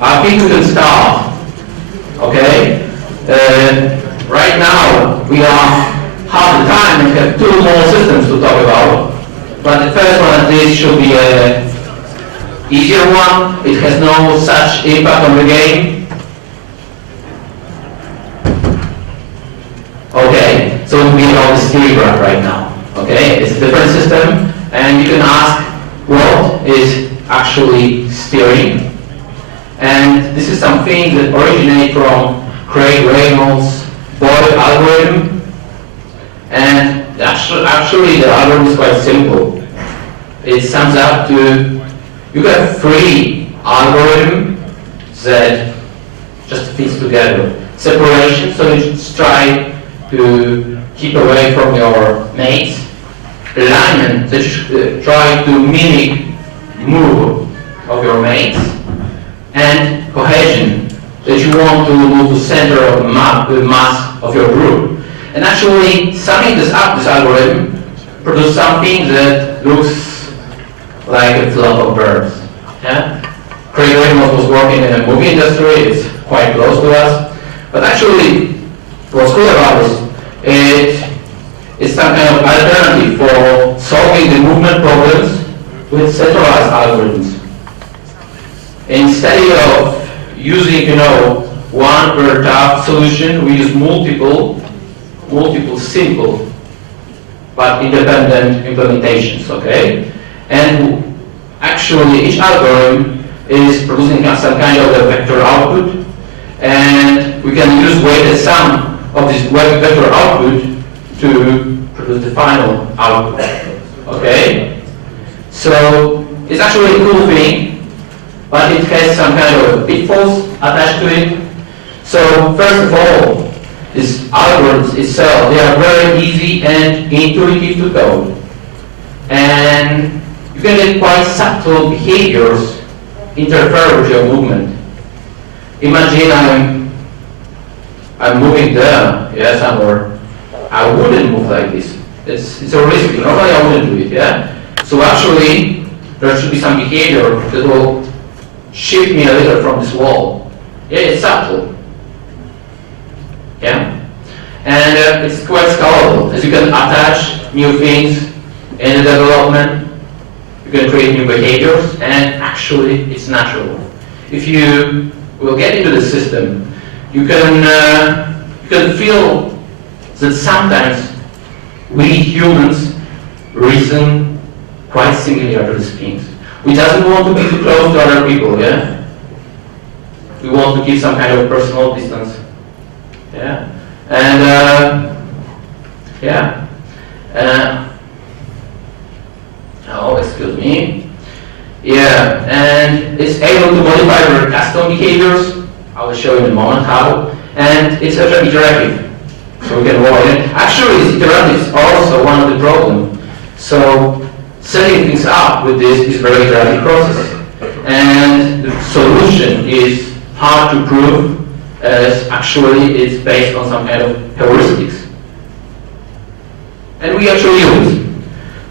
I think we can start. Okay? Right now, we are half the time and have two more systems to talk about. But the first one, at least, should be an easier one. It has no such impact on the game. Okay, so we know the steering graph right now. Okay, it's a different system, and you can ask what is actually steering. And this is something that originates from Craig Reynolds' Boyle algorithm. And actually the algorithm is quite simple. It sums up to, you have three algorithms that just fits together. Separation, so you just try to keep away from your mates. Alignment, that you try to mimic move of your mates. And cohesion, that you want to move to center of the mass of your group. And actually, summing this up, this algorithm, produces something that looks like a flock of birds. Yeah? Craig Reynolds was working in the movie industry, it's quite close to us. But actually, what's cool about this, it's some kind of alternative for solving the movement problems with centralized algorithms. Instead of using, one per tap solution, we use multiple simple but independent implementations, okay? And actually each algorithm is producing some kind of a vector output, and we can use weighted sum of this vector output to produce the final output, okay? So it's actually a cool thing, but it has some kind of pitfalls attached to it. So first of all, these algorithms itself, they are very easy and intuitive to code. And you can get quite subtle behaviors interfere with your movement. Imagine I'm moving there, somewhere. I wouldn't move like this. It's a risk. Normally I wouldn't do it, yeah? So actually, there should be some behavior that will shift me a little from this wall. Yeah, it's subtle. Yeah? And it's quite scalable, as you can attach new things in the development, you can create new behaviors, and actually it's natural. If you will get into the system, you can feel that sometimes we humans reason quite similar to these things. We doesn't want to be too close to other people, yeah? We want to keep some kind of personal distance. Yeah, and oh, excuse me. Yeah, and it's able to modify your custom behaviors. I will show you in a moment how. And it's iterative, so we can avoid it. Actually, this iterative is also one of the problems. So setting things up with this is a very iterative process, and the solution is hard to prove, as actually it's based on some kind of heuristics. And we actually use it.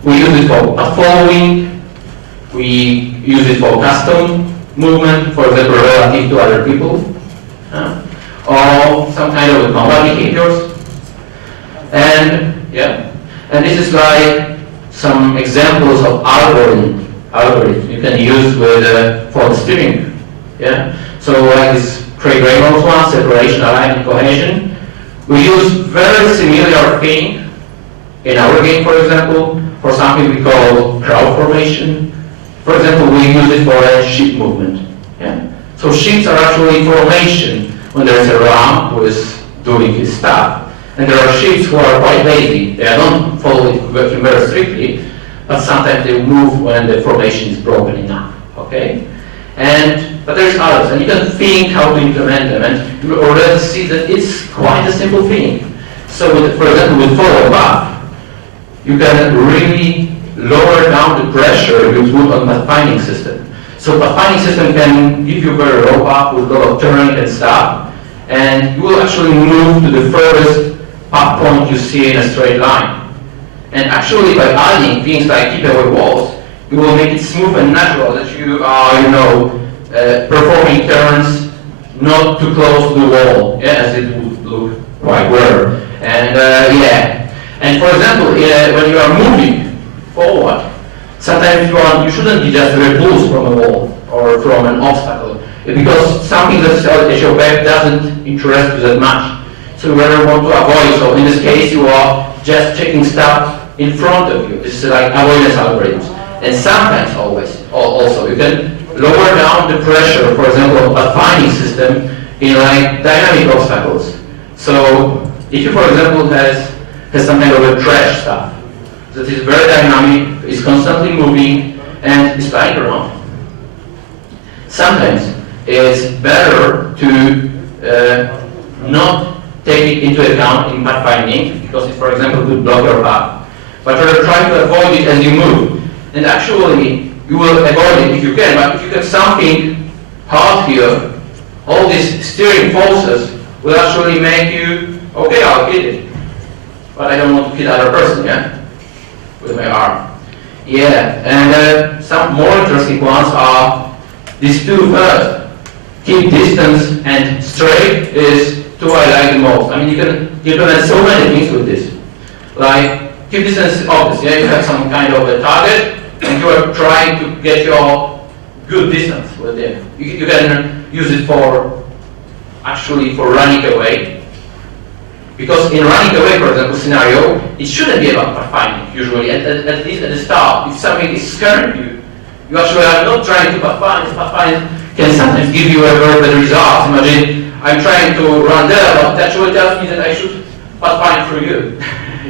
We use it for path following, we use it for custom movement, for example, relative to other people, or some kind of combat behaviors. And this is like some examples of algorithms you can use with for the steering. Yeah. So like this Craig Reynolds one, separation, alignment, cohesion. We use very similar thing in our game, for example, for something we call crowd formation. For example, we use it for a ship movement. Yeah? So ships are actually formation when there is a ram who is doing his stuff. And there are ships who are quite lazy. They don't follow it very strictly, but sometimes they move when the formation is broken enough. Okay? But there's others, and you can think how to implement them, and you already see that it's quite a simple thing. So, for example, with follow path, you can really lower down the pressure you put on pathfinding system. So pathfinding system can give you very low path with a lot of turning and stuff, and you will actually move to the furthest path point you see in a straight line. And actually, by adding things like keep away walls, you will make it smooth and natural that you are, performing turns not too close to the wall, yeah, as it would look quite well. And yeah, and for example, when you are moving forward, sometimes you shouldn't be just repulsed from a wall or from an obstacle, because something that's at your back doesn't interest you that much. So you rather want to avoid. So in this case, you are just checking stuff in front of you. This is like avoidance algorithms. And sometimes also you can lower down the pressure, for example, a finding system in like dynamic obstacles. So if you, for example, has some kind of a trash stuff that is very dynamic, is constantly moving, and is flying around, sometimes it's better to not take it into account in pathfinding, because it, for example, could block your path, but rather try to avoid it as you move. And actually, you will avoid it if you can, but if you have something hard here, all these steering forces will actually make you, okay, I'll hit it, but I don't want to hit other person, yeah, with my arm. Yeah, and some more interesting ones are these two first. Keep distance and straight is two I like the most. I mean, you can implement so many things with this. Like, keep distance is obvious, yeah, you have some kind of a target, and you are trying to get your good distance with it. You can use it for, actually, for running away. Because in running away, for example, scenario, it shouldn't be about pathfinding, usually, at least at the start. If something is scaring you, you actually are not trying to pathfind. Pathfind can sometimes give you a very bad result. Imagine, I'm trying to run there, but that actually tells me that I should pathfind through you.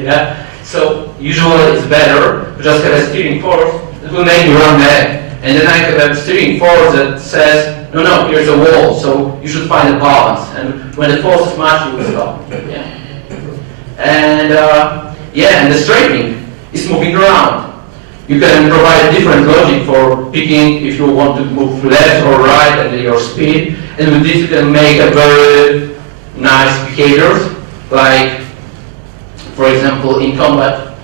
Yeah? So usually it's better to just have a steering force that will make you run back. And then I have a steering force that says, no, here's a wall, so you should find a balance. And when the force is much, you will stop. Yeah. And and the straightening is moving around. You can provide a different logic for picking if you want to move left or right at your speed. And with this you can make a very nice behaviors, like, for example, in combat,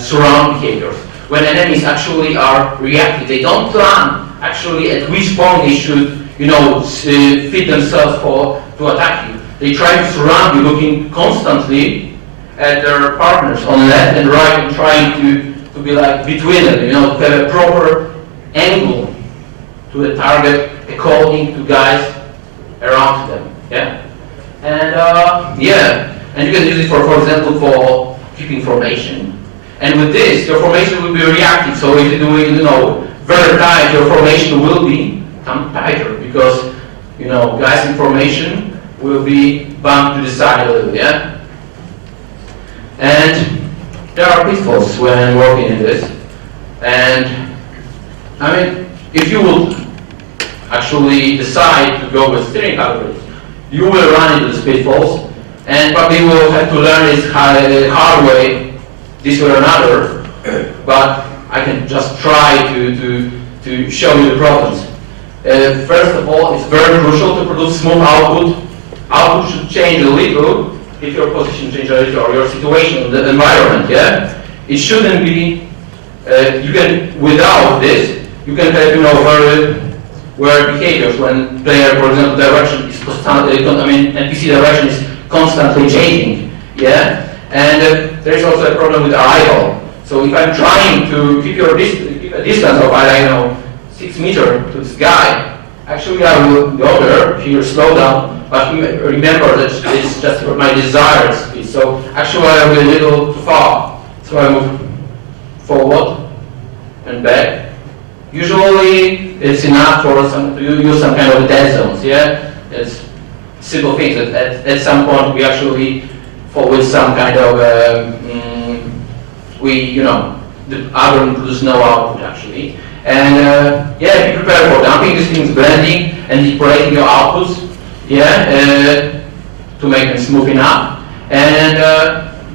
surround behaviors. When enemies actually are reactive, they don't plan actually at which point they should, fit themselves to attack you. They try to surround you, looking constantly at their partners on left and right, and trying to be like between them, to have a proper angle to the target according to guys around them. Yeah, and you can use it for example, for keeping formation. And with this, your formation will be reactive. So if you're doing, very tight, your formation will become tighter because, guys in formation will be bumped to the side a little, yeah? And there are pitfalls when working in this. And, I mean, if you would actually decide to go with steering algorithms, you will run into these pitfalls, and probably will have to learn this hard way, this or another, but I can just try to show you the problems. First of all, it's very crucial to produce smooth output. Output should change a little if your position changes a little, or your situation, the environment, yeah? It shouldn't be, without this, you can have, very weird behaviors when player, for example, direction is constantly, NPC direction is constantly changing, yeah? And there is also a problem with arrival. So if I'm trying to keep a distance of, 6 meters to this guy, actually I will go there, here, slow down, but remember that it's just my desired speed. So actually I will be a little too far. So I move forward and back. Usually it's enough for to use some kind of dead zones, yeah? It's simple things that at some point we actually with some kind of, the algorithm produces no output actually. And be prepared for dumping these things, blending and separating your outputs, to make them smooth enough. And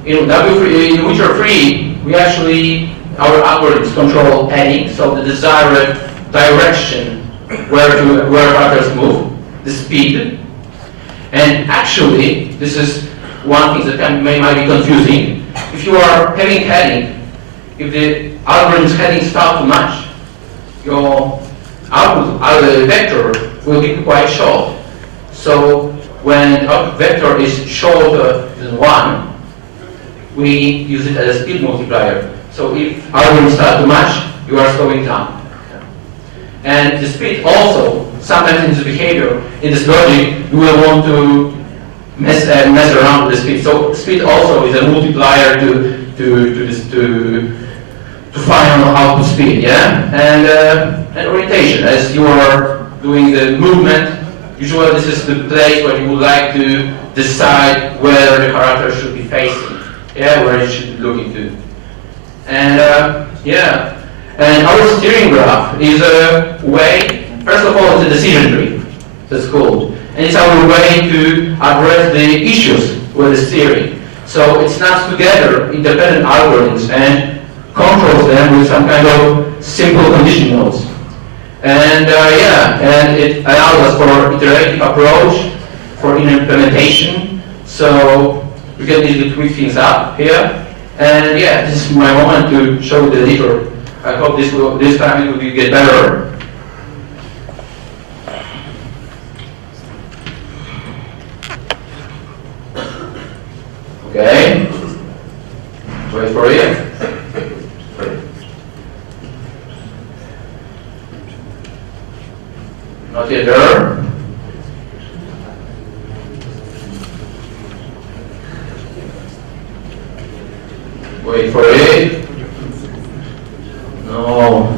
in Witcher 3, we actually, our algorithms control heading, so the desired direction where characters move, the speed. And actually, this is one thing that might be confusing. If you are having heading, if the algorithm's heading start to match, your output vector will be quite short. So when output vector is shorter than 1, we use it as a speed multiplier. So if algorithms start to match, you are slowing down. And the speed also, sometimes in this behavior, in this logic, you will want to mess around with the speed. So speed also is a multiplier to final output speed, yeah? And orientation, as you are doing the movement, usually this is the place where you would like to decide where the character should be facing, yeah, where it should be looking to. And yeah, and our steering graph is a way, first of all, it's a decision tree, that's called. And it's our way to address the issues with the steering. So it snaps together independent algorithms and controls them with some kind of simple condition nodes. And yeah, and it allows us for iterative approach, for implementation. So we can easily tweak things up here. And yeah, this is my moment to show the editor. I hope this time it will get better. Okay. Wait for it. Not yet there. Wait for it. No.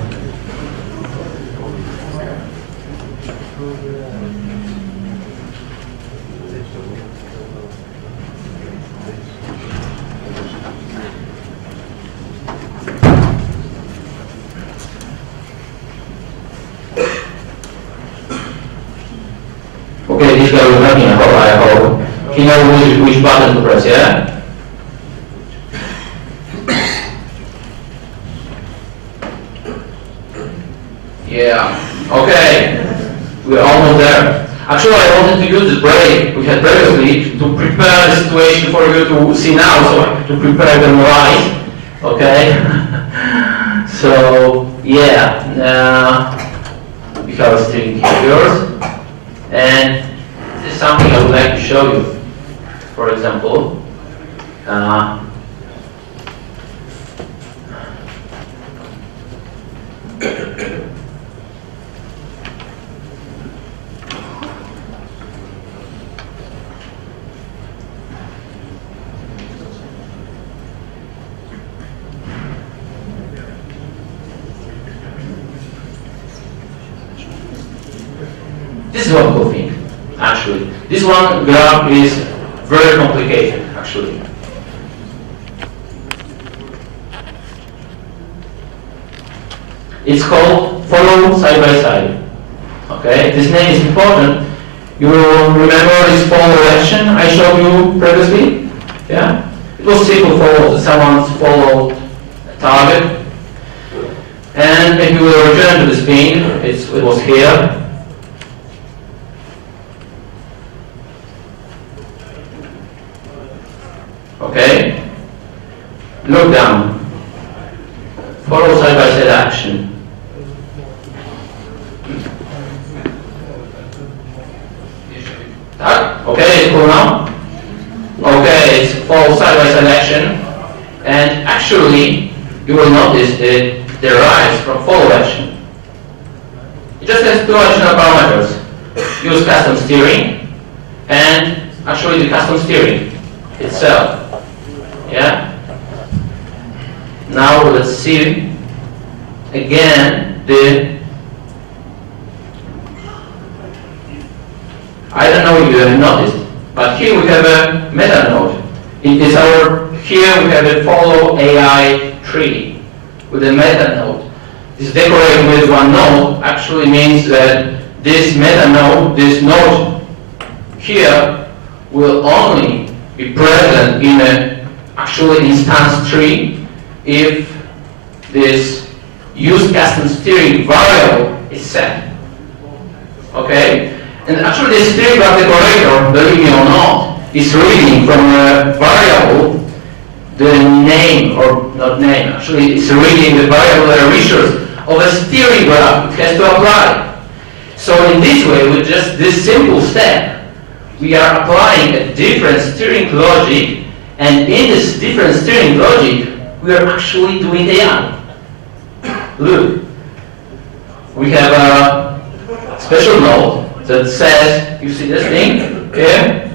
Okay, this guy will help me, I hope. He knows which button to press, yeah? Yeah, okay. We're almost there. Actually, I wanted to use this break we had previously to prepare the situation for you to see now, so to prepare them right, okay? So, yeah, we have a steering behaviors, and this is something I would like to show you. For example, this is one cool thing, actually. This one graph is very complicated, actually. It's called follow side by side. Okay, this name is important. You remember this follow action I showed you previously? Yeah? It was simple follow, someone's followed a target. And if you will return to the spin, it was here. Okay? Look down. Follow side by side action. Okay, it's cool now? Okay, it's follow side by side action. And actually, you will notice it derives from follow action. It just has two additional parameters. Use custom steering and actually the custom steering itself. Yeah? Now let's see again the, I don't know if you have noticed, but here we have a meta node. It is here we have a follow AI tree with a meta node. This decorated with one node actually means that this meta node, this node here, will only be present in a actually instance tree if this use custom steering variable is set. Okay? And actually the steering graph decorator, believe me or not, is reading from a variable the name, or not name, actually it's reading the variable that reaches of a steering graph it has to apply. So in this way, with just this simple step, we are applying a different steering logic, and in this different steering logic, we are actually doing AI. Look, we have a special node that says, you see this thing here?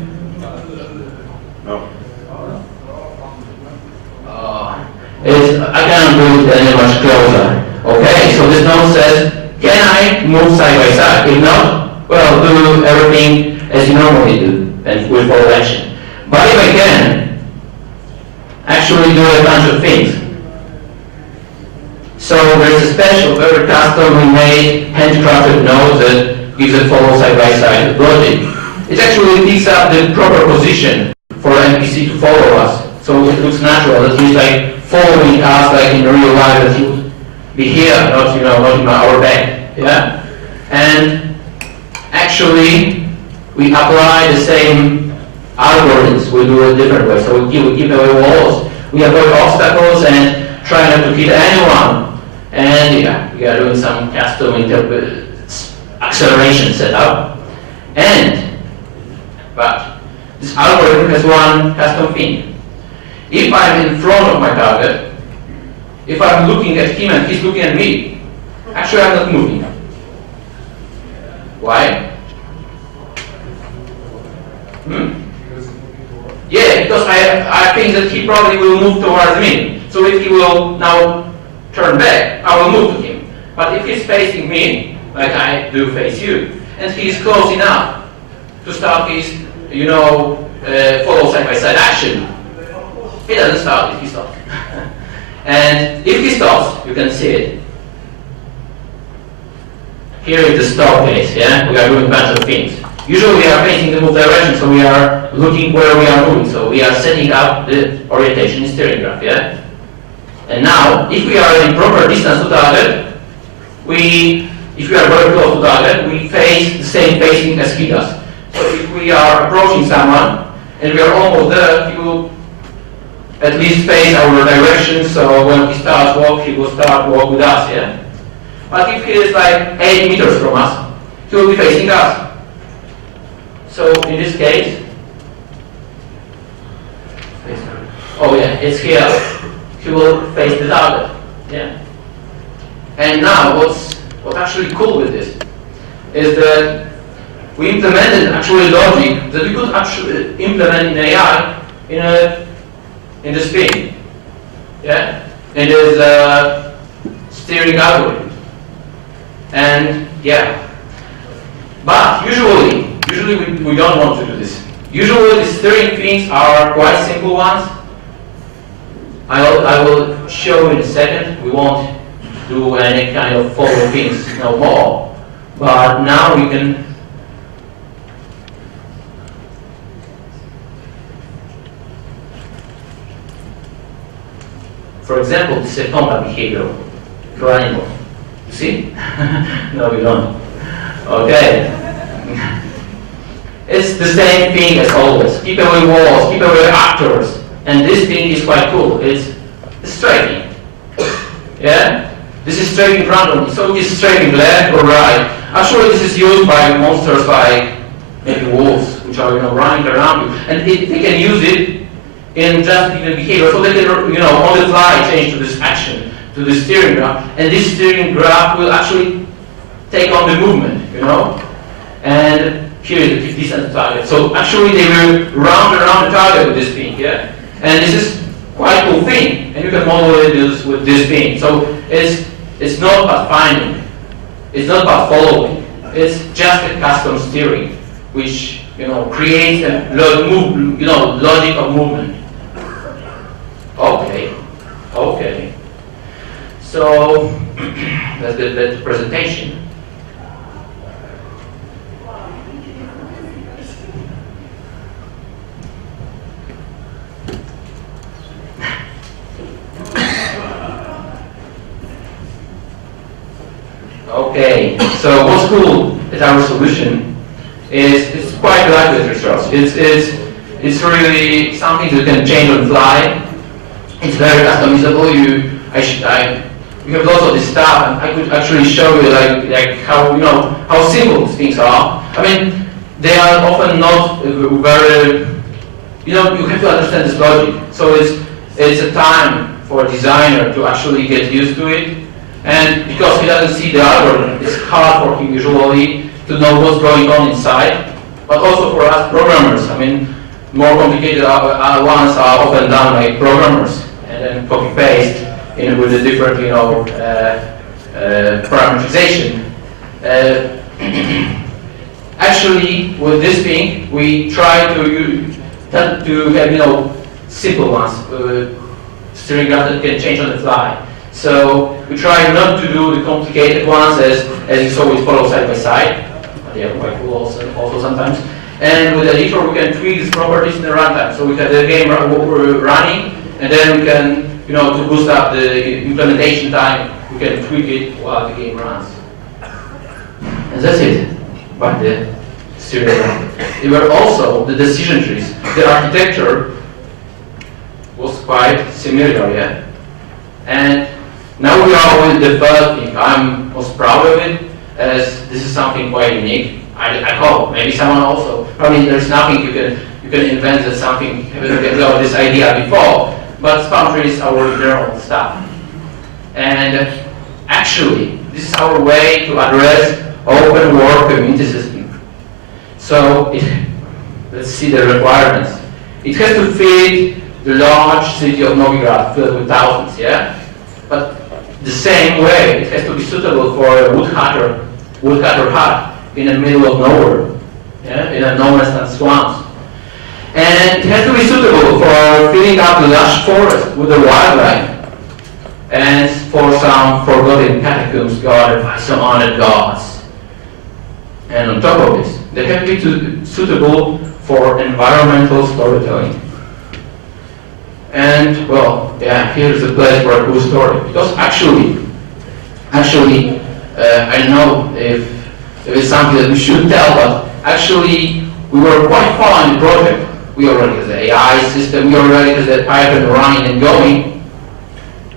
I cannot do it any much closer. Okay, so this node says, can I move side by side? If not, well, do everything as you normally do and with follow action. But if I can, actually do a bunch of things. So there's a special, very custom made, handcrafted node that gives a follow side by side logic. It actually picks up the proper position for NPC to follow us. So it looks natural that he's like following us like in real life, that he would be here, not not in our back. Yeah? And actually we apply the same algorithms, we do it a different way. So we keep away walls, we avoid obstacles and try not to hit anyone. And yeah, we are doing some custom acceleration setup. But this algorithm has one custom thing. If I'm in front of my target, if I'm looking at him and he's looking at me, actually I'm not moving. Why? Yeah, because I think that he probably will move towards me. So if he will now turn back, I will move to him. But if he's facing me, like I do face you, and he's close enough to start his, follow side-by-side action, he doesn't stop if he stops. And if he stops, you can see it. Here is the stop phase, yeah? We are doing a bunch of things. Usually we are facing the move direction, so we are looking where we are moving. So we are setting up the orientation in steering graph, yeah? And now, if we are in proper distance to target, if we are very close to target, we face the same facing as he does. So if we are approaching someone, and we are almost there, he will at least face our direction, so when he starts walk, he will start walk with us, yeah? But if he is like 8 meters from us, he will be facing us. So in this case, oh yeah, it's here. He will face the target, yeah? And now what's actually cool with this is that we implemented actually logic that we could actually implement in AI in the spin, yeah? In this steering algorithm. And yeah, but usually we don't want to do this. Usually the steering things are quite simple ones. I will show in a second. We won't do any kind of follow things no more. But now we can. For example, this is a combat behavior for animals. You see? No, we don't. Okay. It's the same thing as always. Keep away walls, keep away actors. And this thing is quite cool. It's striking. Yeah? This is striking randomly. So it is striking left or right. Actually, this is used by monsters like maybe wolves, which are running around you. And they can use it in just even behavior. So they can on the fly change to this action, to the steering graph. And this steering graph will actually take on the movement, And here is the descent target. So actually they will round around the target with this thing, yeah? And this is quite a cool thing. And you can model it with this thing. So it's not about finding. It's not about following. It's just a custom steering, which creates a logic of movement. Okay. So that's the presentation. Okay, so what's cool is our solution is it's quite like with resource. It's really something that can change on the fly. It's very customizable. I we have lots of this stuff, and I could actually show you like how how simple these things are. I mean, they are often not very, you have to understand this logic. So it's a time for a designer to actually get used to it, and because he doesn't see the algorithm, it's hard for him usually to know what's going on inside. But also for us programmers, I mean, more complicated ones are often done by programmers and then copy paste with a different, parameterization. Actually, with this thing, we try to have simple ones, steering graph that can change on the fly. So we try not to do the complicated ones as you saw with follow side by side. They are quite cool also sometimes. And with editor, we can tweak these properties in the runtime. So we have the game running, and then we can, to boost up the implementation time, we can tweak it while the game runs. And that's it. But the serial run. There were also the decision trees. The architecture was quite similar, yeah. And now we are with the third thing. I'm most proud of it, as this is something quite unique. I hope maybe someone also. Probably there's nothing you can invent that something this idea before. But spam trees are working their own stuff. And actually, this is our way to address open world community system. So let's see the requirements. It has to fit the large city of Novigrad filled with thousands, yeah? But the same way, it has to be suitable for a woodcutter hut in the middle of nowhere, yeah? In a no man's land swamps. And it has to be suitable for filling up the lush forest with the wildlife and for some forgotten catacombs guarded by some honored gods. And on top of this, they have to be suitable for environmental storytelling. And well, yeah, here's the place for a cool story. Because actually, I don't know if it's something that we should tell, but actually, we were quite far in the project. We already had the AI system, we already had the Python running and going,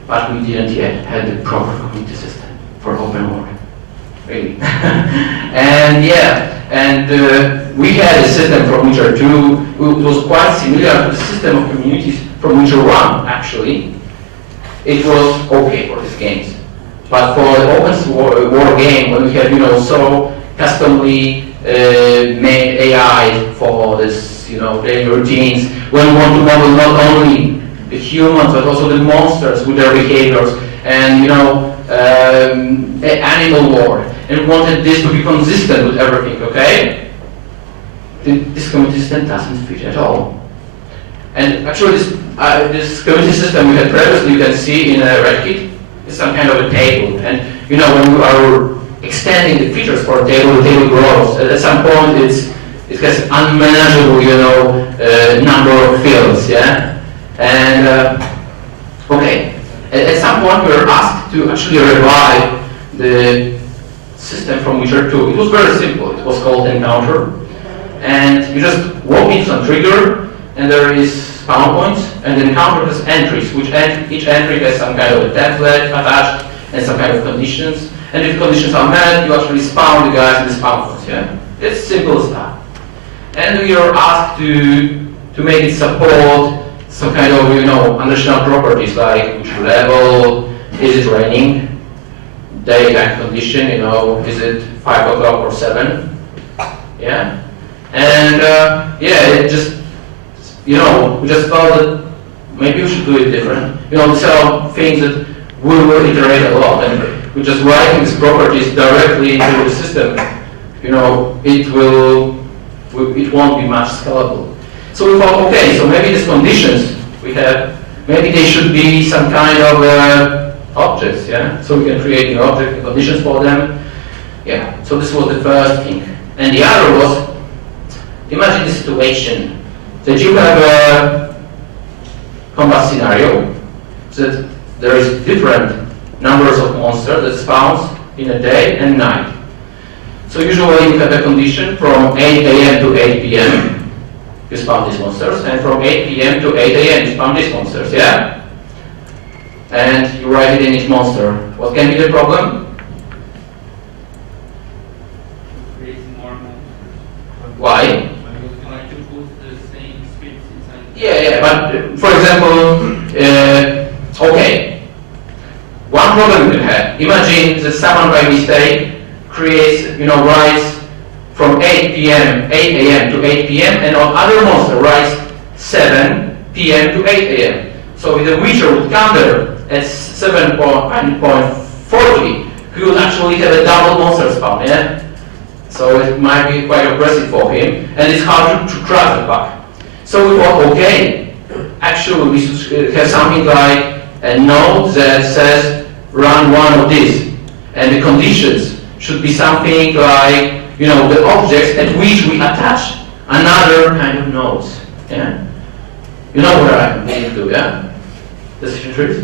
but we didn't yet have the proper community system for open world. Really. And yeah, we had a system from Witcher 2, it was quite similar to the system of communities from Witcher 1, actually. It was okay for these games. But for the open world game, when we have, so customly made AI for this, daily routines, when we want to model not only the humans, but also the monsters with their behaviors, and, animal world. And we wanted this to be consistent with everything, okay? This community system doesn't fit at all. And actually, this community system we had previously, you can see in RedKit, is some kind of a table. And when we are extending the features for a table, the table grows. At some point, it has unmanageable, number of fields, yeah. And okay, at some point we were asked to actually revive the system from Witcher 2. It was very simple. It was called Encounter, and you just walk into some trigger, and there is spawn points, and the encounter has entries, which each entry has some kind of a template attached and some kind of conditions. And if conditions are met, you actually spawn the guys in the spawn points. Yeah, it's simple stuff. And we are asked to make it support some kind of additional properties like which level, is it raining, daytime condition, is it 5 o'clock or 7? Yeah, and it just we just thought that maybe we should do it different. These are things that we will iterate a lot, and we're just writing these properties directly into the system. It won't be much scalable. So we thought, okay, so maybe these conditions we have, maybe they should be some kind of objects, yeah? So we can create new object and conditions for them. Yeah, so this was the first thing. And the other was, imagine the situation that you have a combat scenario, that there is different numbers of monsters that spawns in a day and night. So usually you have a condition from 8 a.m. to 8 p.m. you spawn these monsters, and from 8 p.m. to 8 a.m. you spawn these monsters, yeah? and you write it in each monster. What can be the problem? Creating more monsters. Why? Because you like to put the same scripts inside. Yeah, but for example, okay, one problem you can have. Imagine that someone by mistake creates, writes from 8 a.m. to 8 p.m. and on other monster writes 7 p.m. to 8 a.m. So if the witcher would come there at 7:40, he would actually have a double monster spawn, yeah? So it might be quite aggressive for him, and it's hard to track the bug. So we thought, okay, actually we should have something like a node that says run one of these, and the conditions should be something like, the objects at which we attach another kind of nodes, yeah? You know what I mean to, yeah? Decision trees,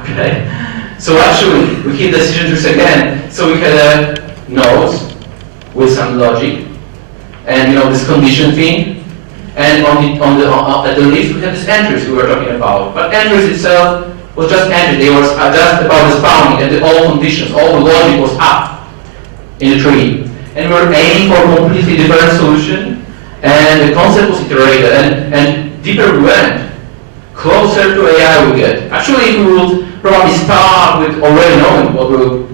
Okay. So actually, we keep decision trees again. So we had nodes with some logic, and this condition thing, and at the leaf we had these entries we were talking about. But entries itself was just entries. They were just about the spawning, and all conditions, all the logic was up in the tree. And we were aiming for a completely different solution, and the concept was iterated, and deeper we went, closer to AI we get. Actually, if we would probably start with already knowing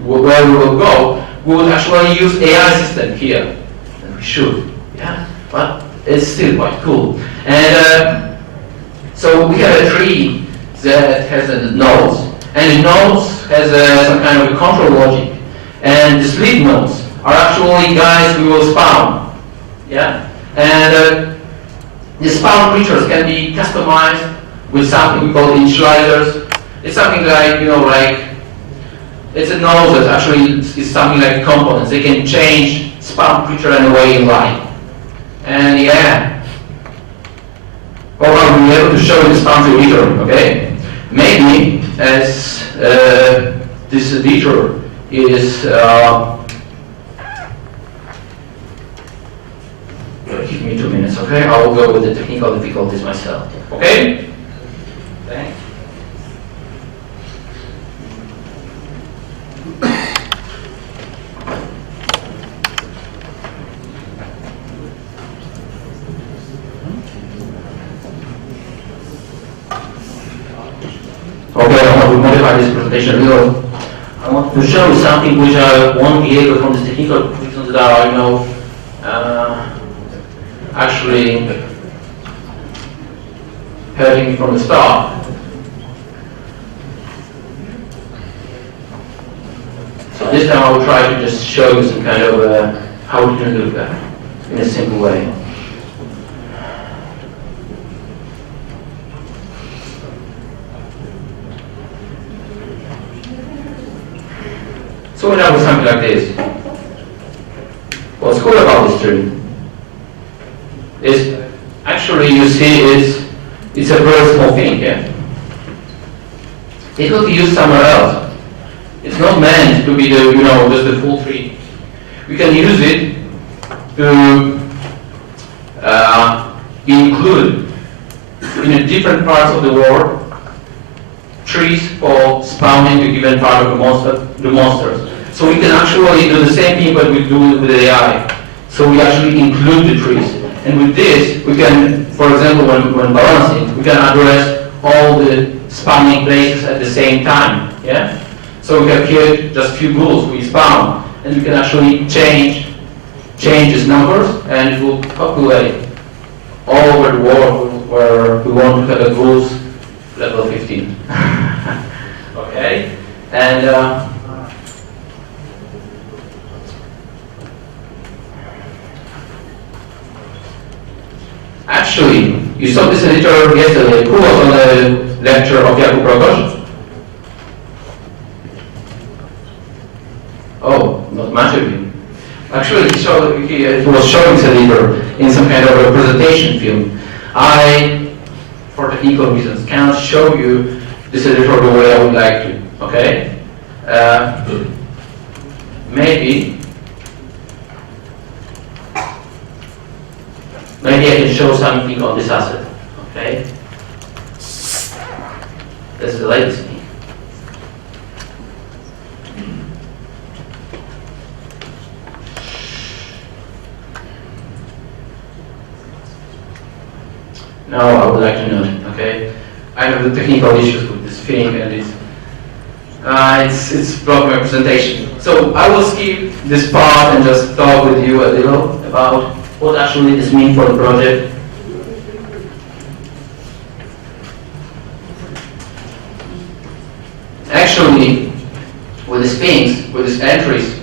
where we will go, we would actually use AI system here. And we should, yeah? But it's still quite cool. And so we have a tree that has nodes, and the nodes has some kind of a control logic. And the sleep nodes are actually guys we will spawn, yeah? And the spawn creatures can be customized with something we call initializers. It's something like, it's a node that actually is something like components. They can change spawn creature in a way you like. And yeah, I'll be able to show you the spawn editor, okay? Maybe as this editor is, give me 2 minutes, okay? I will go with the technical difficulties myself, okay? Thanks. Okay, I want to modify this presentation a little. I want to show you something which I won't be able from the technical reasons that are, actually hurting me from the start. So this time I will try to just show you some kind of how you can do that in a simple way. So we have something like this. What's cool about this tree is actually you see it's a very small thing, yeah? It could be used somewhere else. It's not meant to be the, just the full tree. We can use it to include in the different parts of the world trees for spawning a given part of the monsters. So we can actually do the same thing what we do with AI. So we actually include the trees. And with this, we can, for example, when balancing, we can address all the spawning places at the same time, yeah? So we have here just few rules we spawn, and we can actually change its numbers, and it will populate all over the world where we want to have a rules level 15. Okay? And actually, you saw this editor yesterday. Who was on the lecture of Jakub Rogosz? Oh, not much of you. Actually, he was showing this editor in some kind of a presentation film. I, for technical reasons, cannot show you this editor the way I would like to. Okay? Maybe I can show something on this asset. Okay? That's the latest thing. Now I would like to note, okay, I have the technical issues with this thing, and it's blocked my presentation. So I will skip this part and just talk with you a little about what actually this means for the project. Actually, with these things, with these entries,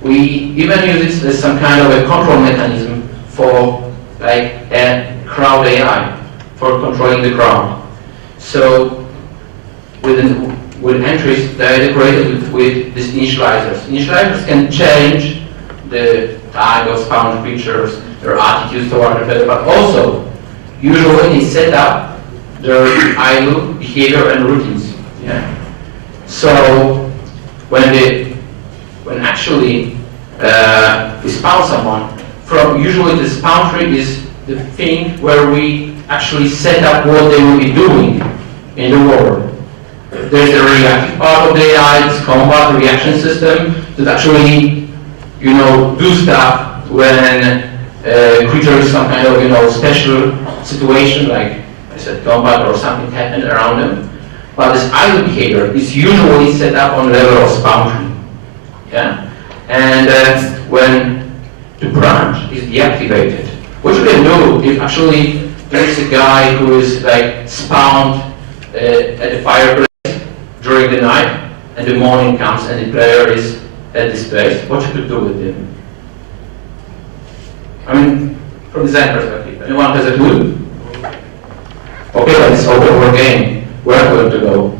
we even use it as some kind of a control mechanism for like a crowd AI, for controlling the crowd. So with entries, they are decorated with these initializers. Initializers can change the type of spawned creatures, their attitudes toward the player, but also usually they set up their idle behavior and routines. Yeah. So when actually we spawn someone, from usually the spawn tree is the thing where we actually set up what they will be doing in the world. There's a reactive part of the AI, this combat reaction system that actually, do stuff when a creature is some kind of, special situation, like I said, combat or something happened around them. But this idle behavior is usually set up on level of spawn tree. Yeah? And when the branch is deactivated, what you can do if actually there's a guy who is like spawned at the fireplace during the night, and the morning comes and the player is at this place, what you could do with him? I mean, from design perspective, anyone has a clue? Okay, let's open our game. Where are we going to go?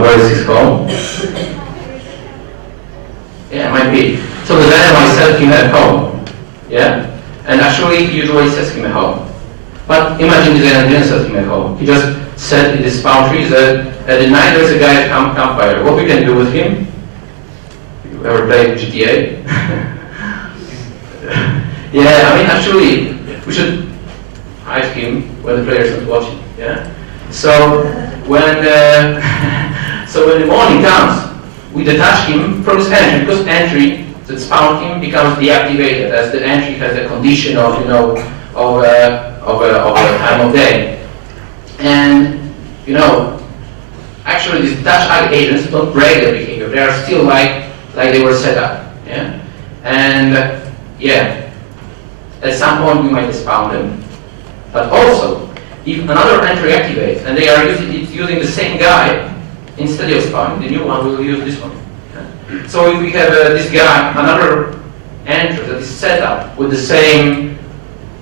Where is his home? Yeah, it might be. So the designer might set him at home. Yeah? And actually, he usually sets him at home. But imagine the designer didn't set him at home. He just set in this boundary that at the night there's a guy at campfire. What we can do with him? You ever played GTA? Yeah, I mean, actually, we should hide him when the player's not watching. Yeah. So when the morning comes, we detach him from his entry, because entry that spawned him becomes deactivated as the entry has a condition of a time of day. And actually these detached agents don't break their behavior. They are still like they were set up. Yeah. And at some point we might spawn them. But also, if another entry activates and they are using the same guy, instead of spawning, the new one will use this one. Yeah? So if we have this guy, another entry that is set up with the same,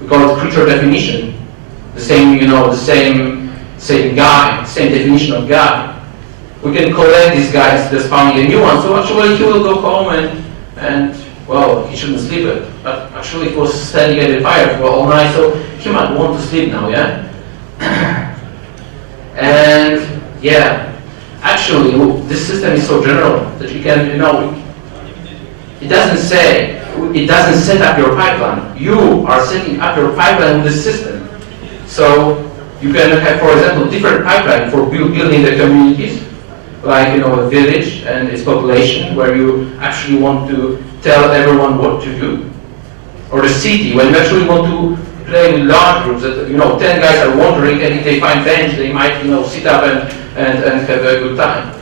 we call it creature definition, the same, same guy, same definition of guy, we can collect this guy instead of spawning a new one. So actually he will go home and well, he shouldn't sleep it, but actually he was standing at the fire for all night, so he might want to sleep now, yeah? And actually this system is so general that you can, it doesn't set up your pipeline. You are setting up your pipeline with the system. So you can have, for example, different pipeline for building the communities, like a village and its population, where you actually want to tell everyone what to do, or the city, when you actually want to play with large groups that 10 guys are wandering, and if they find bench, they might sit up and have a good time.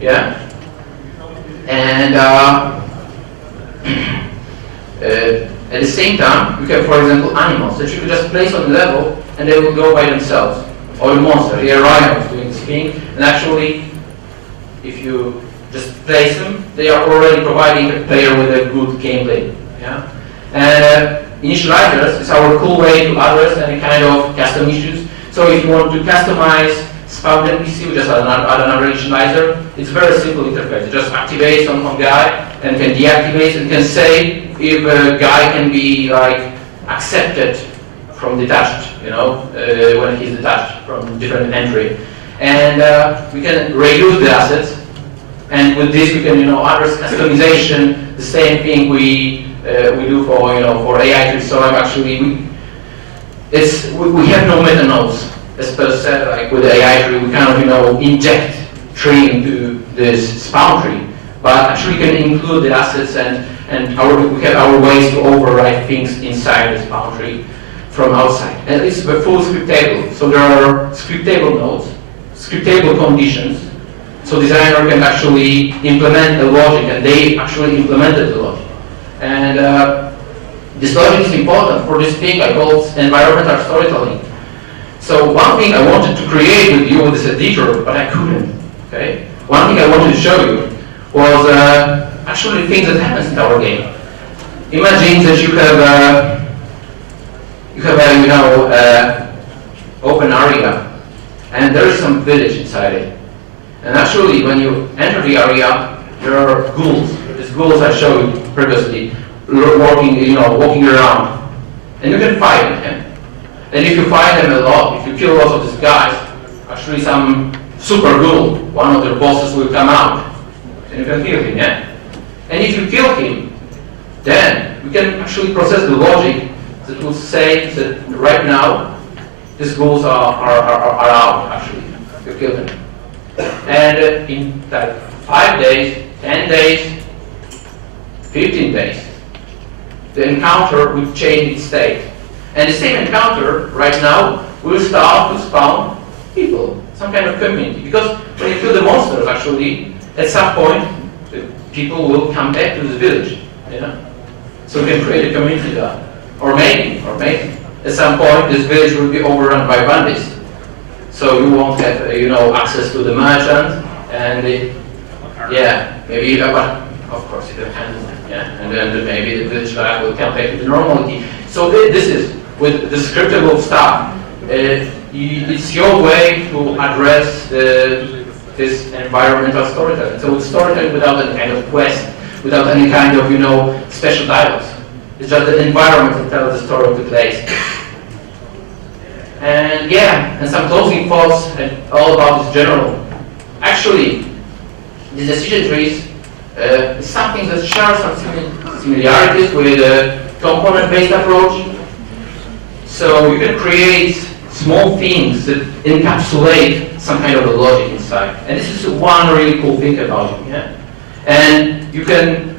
Yeah. And at the same time, you have, for example, animals that you could just place on the level, and they will go by themselves. Or the monster, the rhinos doing this thing, and actually, if you just place them, they are already providing the player with a good gameplay. Yeah? And initializers is our cool way to address any kind of custom issues. So if you want to customize spawned NPC, we just add another initializer. It's a very simple interface. It just activates on guy and can deactivate and can say if a guy can be accepted from detached, when he's detached from different entry. And we can reuse the assets. And with this, we can, address customization, the same thing we do for, for AI tools. So we have no meta nodes. as per se, like with the AI tree, we kind of, inject tree into this spawn tree. But actually, we can include the assets and we have our ways to override things inside the spawn tree from outside. And it's the full script table. So there are script table nodes, script table conditions. So designer can actually implement the logic, and they actually implemented the logic. And this logic is important for this thing I call environmental storytelling. So one thing I wanted to create with you with this editor, but I couldn't. Okay. One thing I wanted to show you was actually things that happens in our game. Imagine that you have a open area, and there is some village inside it. And actually, when you enter the area, there are ghouls. These ghouls I showed you previously, walking around, and you can fight them. And if you fight them a lot, if you kill lots of these guys, actually some super ghoul, one of their bosses will come out, and you can kill him, yeah? And if you kill him, then we can actually process the logic that will say that right now, these ghouls are out, actually. You kill them. And in like 5 days, 10 days, 15 days, the encounter will change its state. And the same encounter, right now, will start to spawn people, some kind of community. Because when you kill the monsters, actually, at some point, the people will come back to the village, So we can create a community there. Or maybe, at some point, this village will be overrun by bandits. So you won't have, access to the merchant, and maybe, but of course you can handle them, and then maybe the village life will come back to the normality. So this is, with the scriptable stuff, it's your way to address this environmental storytelling. So it's storytelling without any kind of quest, without any kind of, special dialogues. It's just the environment that tells the story of the place. And some closing thoughts and all about this general. Actually, the decision trees is something that shares some similarities with a component-based approach. So you can create small things that encapsulate some kind of a logic inside. And this is one really cool thing about it. Yeah? And you can,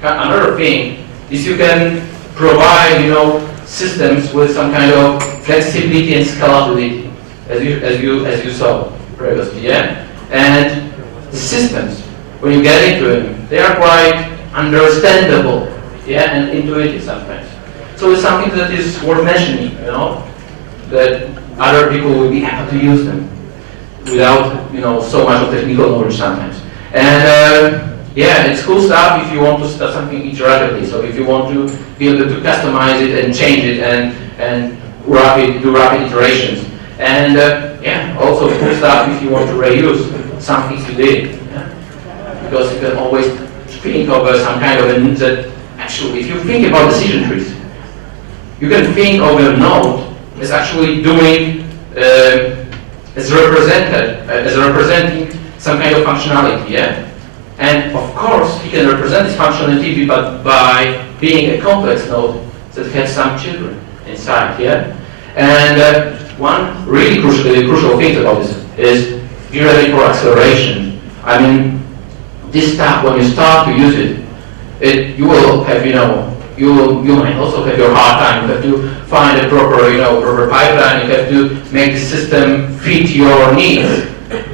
another thing is you can provide, systems with some kind of flexibility and scalability, as you saw previously, yeah. And the systems, when you get into them, they are quite understandable, yeah, and intuitive sometimes. So it's something that is worth mentioning, that other people will be happy to use them without, so much of technical knowledge sometimes. And it's cool stuff if you want to start something iteratively. So if you want to be able to customize it and change it and do rapid iterations. And also cool stuff if you want to reuse some things you did. Yeah? Because you can always think of some kind of that actually, if you think about decision trees, you can think of a node as actually doing as representing some kind of functionality, yeah. And of course, you can represent this functionality by being a complex node that has some children inside, yeah? And one really crucial thing about this is be ready for acceleration. I mean, this stuff, when you start to use it, you will have, you might also have your hard time. You have to find a proper, proper pipeline. You have to make the system fit your needs.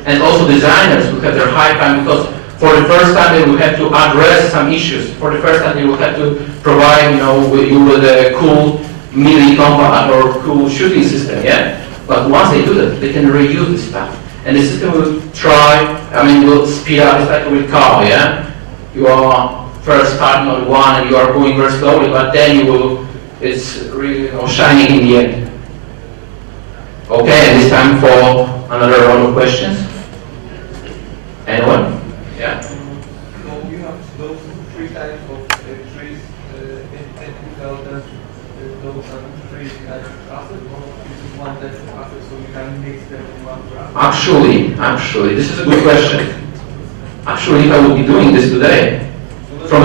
And also designers will have their hard time because for the first time, they will have to address some issues. For the first time, they will have to provide, you with a cool melee combat or cool shooting system, yeah? But once they do that, they can reuse this stuff. And the system will speed up. It's like with car, yeah? You are first starting on one and you are going very slowly, but then it's really shining in the end. Okay, and it's time for another round of questions. Anyone? Yeah. So you have those three types of trees in technical that those are three types of classes, or this is one type of class, so you can mix them in one class? Actually, this is a good question. Actually, if I would be doing this today, from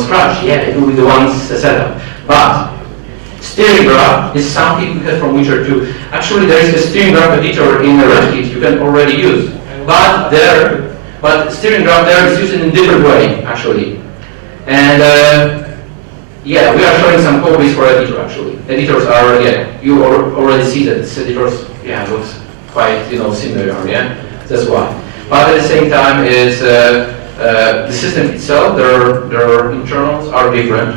scratch, yeah, it will be the one setup. But Steering graph is something we have from Witcher 2. Actually, there is a steering graph editor in Redkit you can already use. But steering graph there is used in a different way, actually. And yeah, we are showing some copies for editor, actually. Editors are, yeah, you already see that this editors, yeah, looks quite, similar, yeah? That's why. But at the same time is the system itself, their internals are different.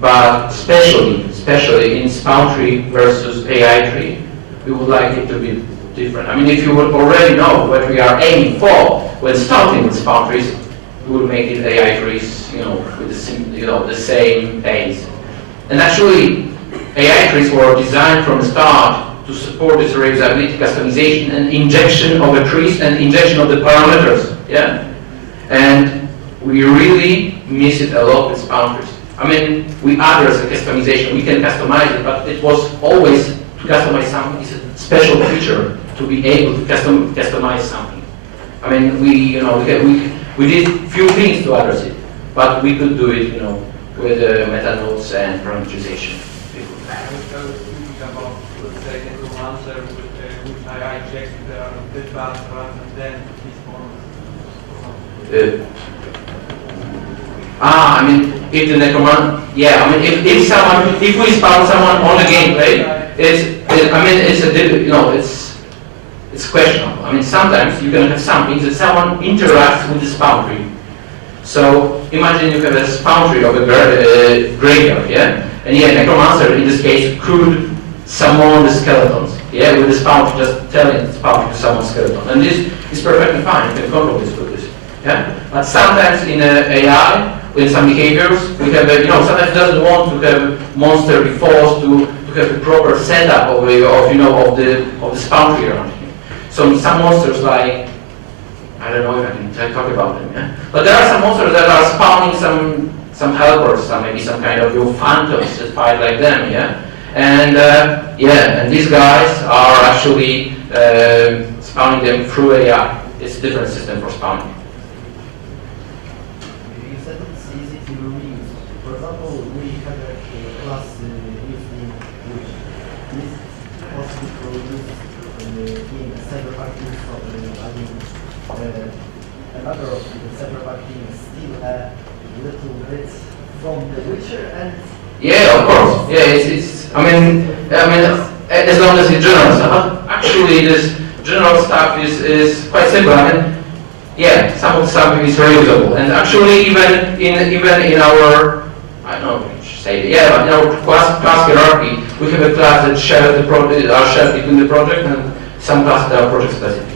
But especially in spawn tree versus AI tree, we would like it to be different. I mean, if you would already know what we are aiming for when starting with spawn trees, we will make it AI trees, with the same pace. And actually, AI trees were designed from the start to support this reusability, customization, and injection of the trees and injection of the parameters. Yeah, and we really miss it a lot with spawn trees. I mean, we address the customization, we can customize it, but it was always to customize something is a special feature to be able to customize something. I mean, we did few things to address it, but we could do it, with meta nodes and parameterization. I was thinking about, let's say, necromancer with AI checks that are a bit fast rather than response. I mean, if the necromancer, yeah, I mean, if we spawn someone on the gameplay, it's questionable. I mean, sometimes you're gonna have something that someone interacts with the spawn tree. So imagine you have a spawn tree of a graveyard, yeah, and yeah, necromancer in this case could summon the skeletons, yeah, with the spawn tree, just telling the spawn tree to summon skeleton, and this is perfectly fine. You can control this with this, yeah. But sometimes in AI. With some behaviors, we have, sometimes doesn't want to have monster be forced to have the proper setup of the spawn tree around him. So some monsters like, I don't know if I can talk about them, yeah? But there are some monsters that are spawning some helpers, maybe some kind of phantoms that fight like them, yeah? And and these guys are actually spawning them through AI. It's a different system for spawning. Another of the server packing is still a little bit from the Witcher and yeah, of course. Yeah, it's. I mean, as long as it's general stuff. Actually, this general stuff is quite simple. I mean, yeah, some of the stuff is reusable, and actually, even in our, I don't know, but in our class hierarchy, we have a class that shares the project, are shared between the project, and some classes that are project specific.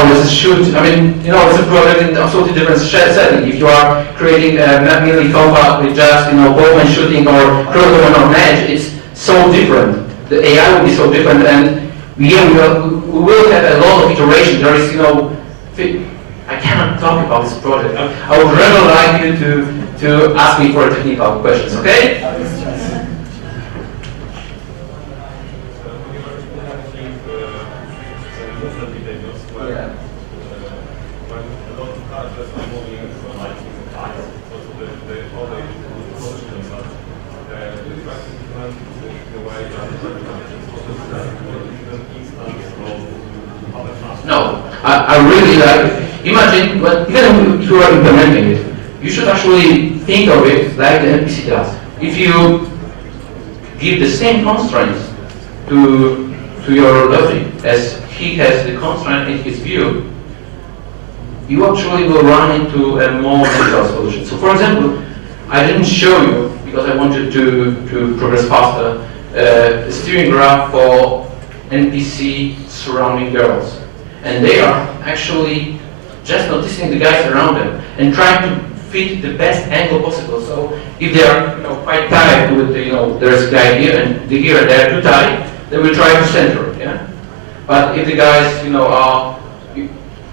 This is shoot. I mean, it's a project in absolutely different setting. If you are creating a melee combat with just, bowman shooting or crowman on edge, it's so different. The AI will be so different, and we will have a lot of iteration. There is, I cannot talk about this project. I would rather like you to ask me for technical questions, okay? No, I really like, imagine, even if you are implementing it, you should actually think of it like the NPC does. If you give the same constraints to your logic as he has the constraint in his view, you actually will run into a more natural solution. So for example, I didn't show you, because I wanted to progress faster, a steering graph for NPC surrounding girls. And they are actually just noticing the guys around them and trying to fit the best angle possible. So if they are quite tight with there's a guy here and the here they are too tight, they will try to center, yeah. But if the guys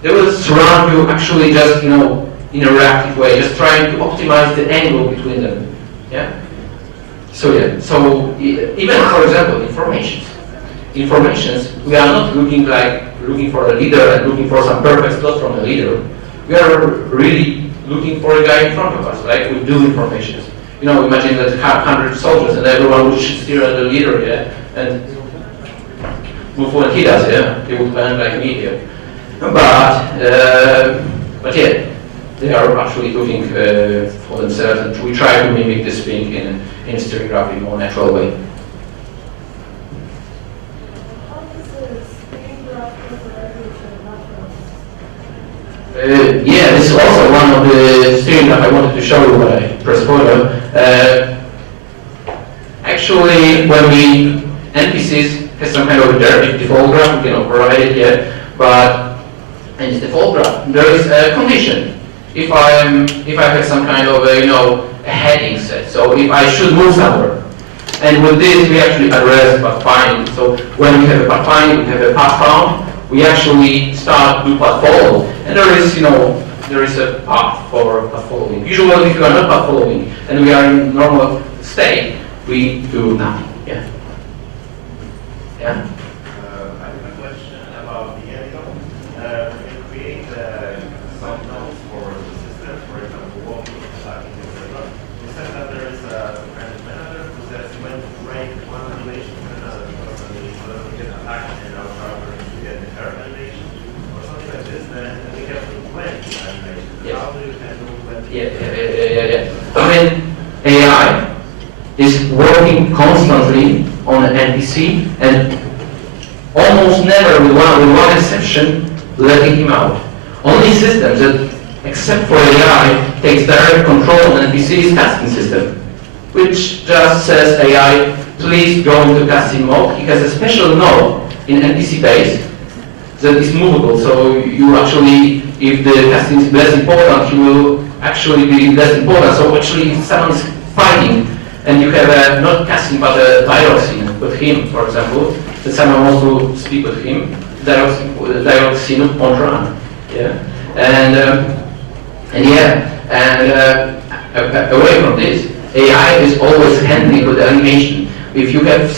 they will surround you actually just in a reactive way, just trying to optimize the angle between them, yeah. So even for example informations, we are not looking like looking for a leader and looking for some perfect slot from a leader. We are really looking for a guy in front of us, like we do information. You know, imagine that 100 soldiers and everyone would steer at the leader, yeah, and move when he does, yeah, he would plan like me here. But yeah, they are actually looking for themselves, and we try to mimic this thing in a steering graph in a more natural way. How does the steering graph compare to Yeah, this is also one of the steering graph I wanted to show you when I press spoiler. Actually, when we NPCs has some kind of a default graph, we can override it here, but in the default graph there is a condition. If I have some kind of a heading set, so if I should move somewhere, and with this we actually address path finding. So when we have a path finding, we have a path found, we actually start to path follow, and there is a path for path following. Usually, if you are not path following and we are in normal state, we do nothing. Yeah. Yeah. I have a question about the hierarchical. When you create some nodes for the system, for example, walking, attacking, etc., you said that there is a kind of manager who says when to break one relation to another, because we get attacked and our character should get the third animation, or something like this, then we have to blend the animation. Yes. How do you handle blending? Yeah. I mean, AI is working constantly on an NPC and almost never, with one exception, letting him out. Only systems that, except for AI, takes direct control on an NPC's casting system, which just says AI, please go into casting mode. He has a special node in NPC base that is movable, so you actually, if the casting is less important, he will actually be less important. So actually, if someone is fighting, and you have not casting but a dialogue scene with him, for example, that someone wants to speak with him, dialogue scene won't run. Yeah, away from this, AI is always handling with the animation. If you have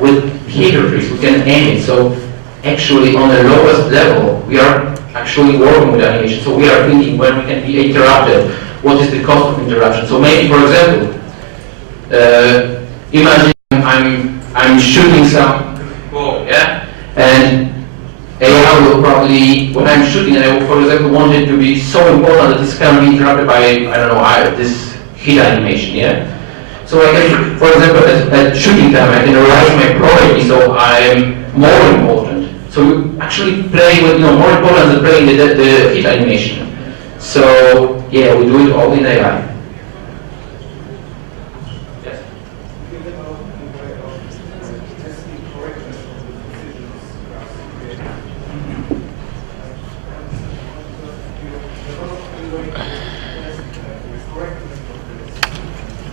with behavior trees, we can aim it. So actually, on the lowest level, we are actually working with animation. So we are thinking when we can be interrupted. What is the cost of interruption? So maybe, for example, imagine I'm shooting some ball, yeah, and AI will probably, when I'm shooting, and I will, for example, want it to be so important that this can be interrupted by, I don't know, this hit animation, yeah. So I can, for example, at shooting time, I can raise my priority so I'm more important. So you actually play with more important than playing the hit animation. So yeah, we do it all in AI. Yes.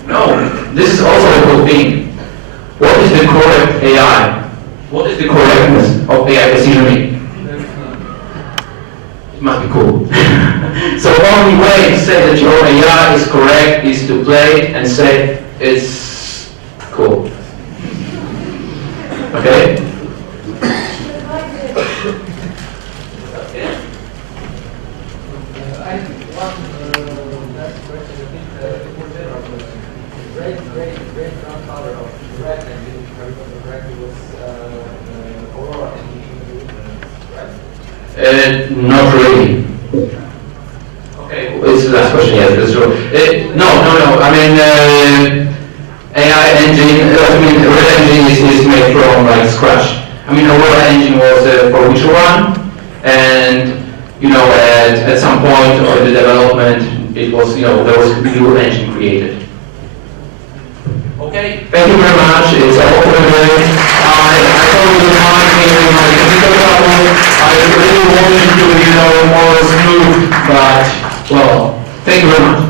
No, this is also a cool thing. What is the correct AI? What is the correctness of AI decision making? It must be cool. So only way to say that your AI is correct is to play it and say it's cool. Okay? I think one last question, I think more general question. Great grandfather of Red engine, if I remember correctly, was Aurora engine, right? Not really. Okay, it's the last question, yes, that's true. No. I mean, AI engine, Red engine is made from scratch. I mean, Aurora engine was for Witcher 1, and at some point of the development, it was, there was a new engine created. Okay, thank you very much. It's all for today. I told you my technical trouble. I really wanted to be more smooth, but well, thank you very much.